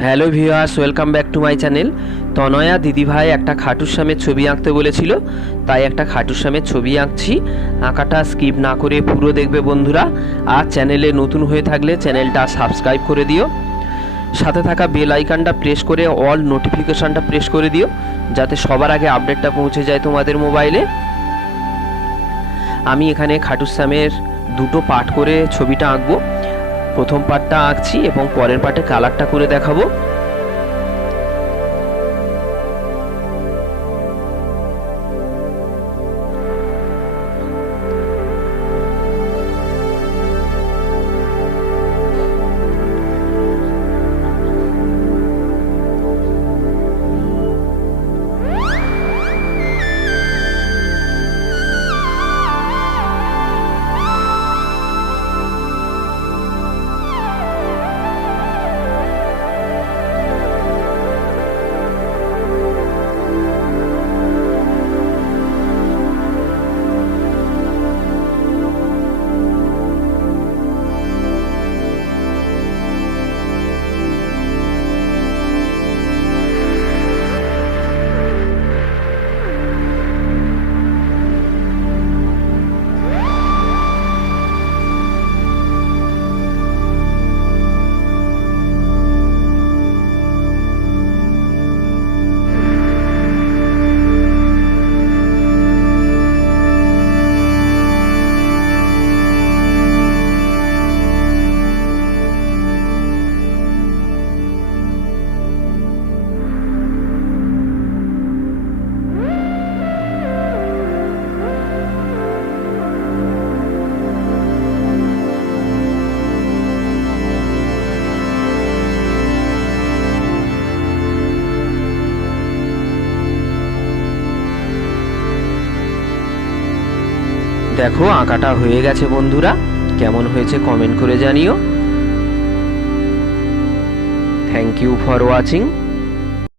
Hello viewers, welcome back to my channel. Tanaya দিদিভাই একটা খাটুর সামের ছবি আঁকতে বলেছিল, তাই একটা খাটুর সামের ছবি আঁকছি। আঁকাটা স্কিপ না করে পুরো দেখবে বন্ধুরা। আর চ্যানেলে নতুন হয়ে থাকলে চ্যানেলটা সাবস্ক্রাইব করে দিও, সাথে থাকা বেল আইকনটা প্রেস করে অল নোটিফিকেশনটা প্রেস করে দিও, যাতে সবার আগে আপডেটটা পৌঁছে যায় তোমাদের মোবাইলে। আমি এখানে খাটুর সামের দুটো পার্ট করে ছবিটা আঁকবো। প্রথম পার্টটা আঁকছি এবং পরের পার্টে কালারটা করে দেখাবো। দেখো আঁকাটা হয়ে গেছে বন্ধুরা, কেমন হয়েছে কমেন্ট করে জানিও। Thank you for watching.